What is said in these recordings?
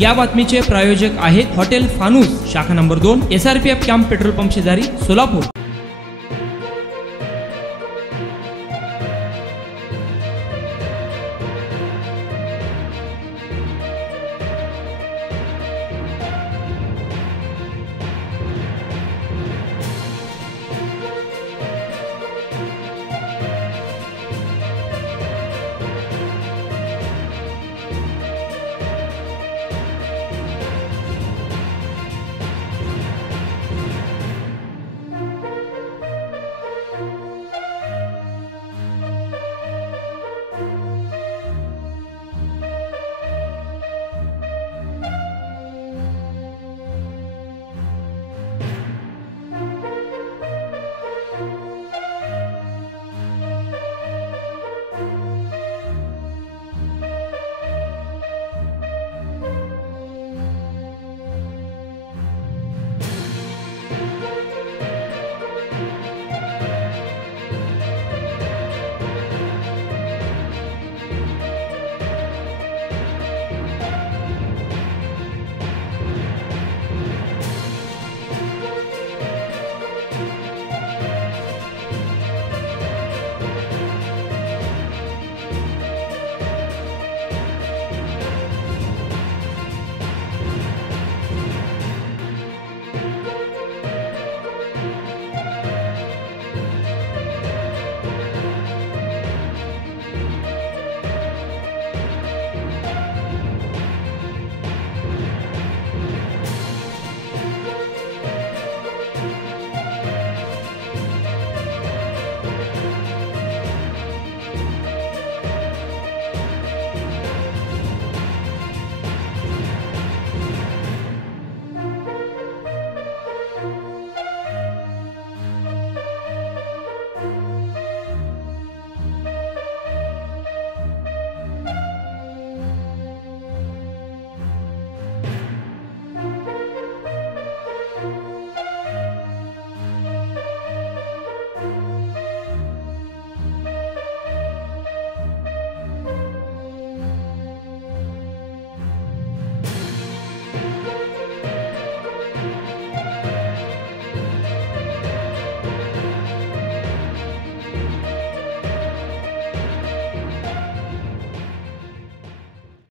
या बातमीचे प्रायोजक आहेत हॉटेल फानूस, शाखा number 2, SRPF camp petrol pump शेजारी, सोलापूर।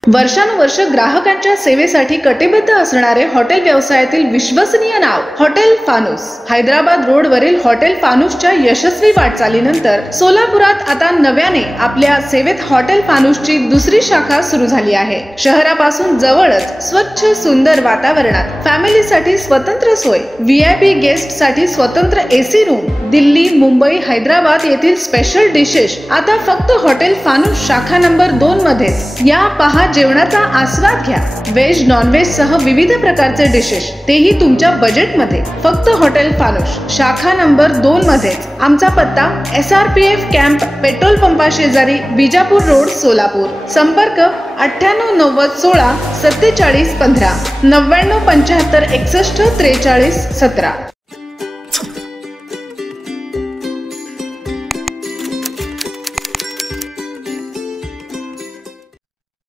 वर्षानुवर्ष ग्राहकांच्या सेवेसाठी कटिबद्ध असणारे हॉटेल व्यवसायातील विश्वसनीय नाव हॉटेल फानूस। हैदराबाद रोड वरील हॉटेल फानूसच्या यशस्वी वाटचालीनंतर सोलापुरात आता नव्याने आपल्या सेवेत हॉटेल फानूसची दुसरी शाखा सुरू झाली आहे। शहरापासून जवळच स्वच्छ सुंदर वातावरणात फॅमिलीसाठी स्वतंत्र सोय, VIP गेस्ट साठी स्वतंत्र AC रूम, दिल्ली, मुंबई, हैदराबाद येथील स्पेशल डिशेस आता फक्त हॉटेल फानूस शाखा नंबर 2 मध्ये। या पहा जेवणाचा आस्वाद घ्या। व्हेज नॉन व्हेज सह विविध प्रकारचे डिशेस, तेही तुमच्या बजेट मध्ये। फक्त हॉटेल फानूस शाखा नंबर 2 मध्ये। आमचा पत्ता SRPF कॅम्प पेट्रोल पंपा शेजारी, विजापूर रोड, सोलापूर। संपर्क 98 90 16 47 15 99 75 61 43 17।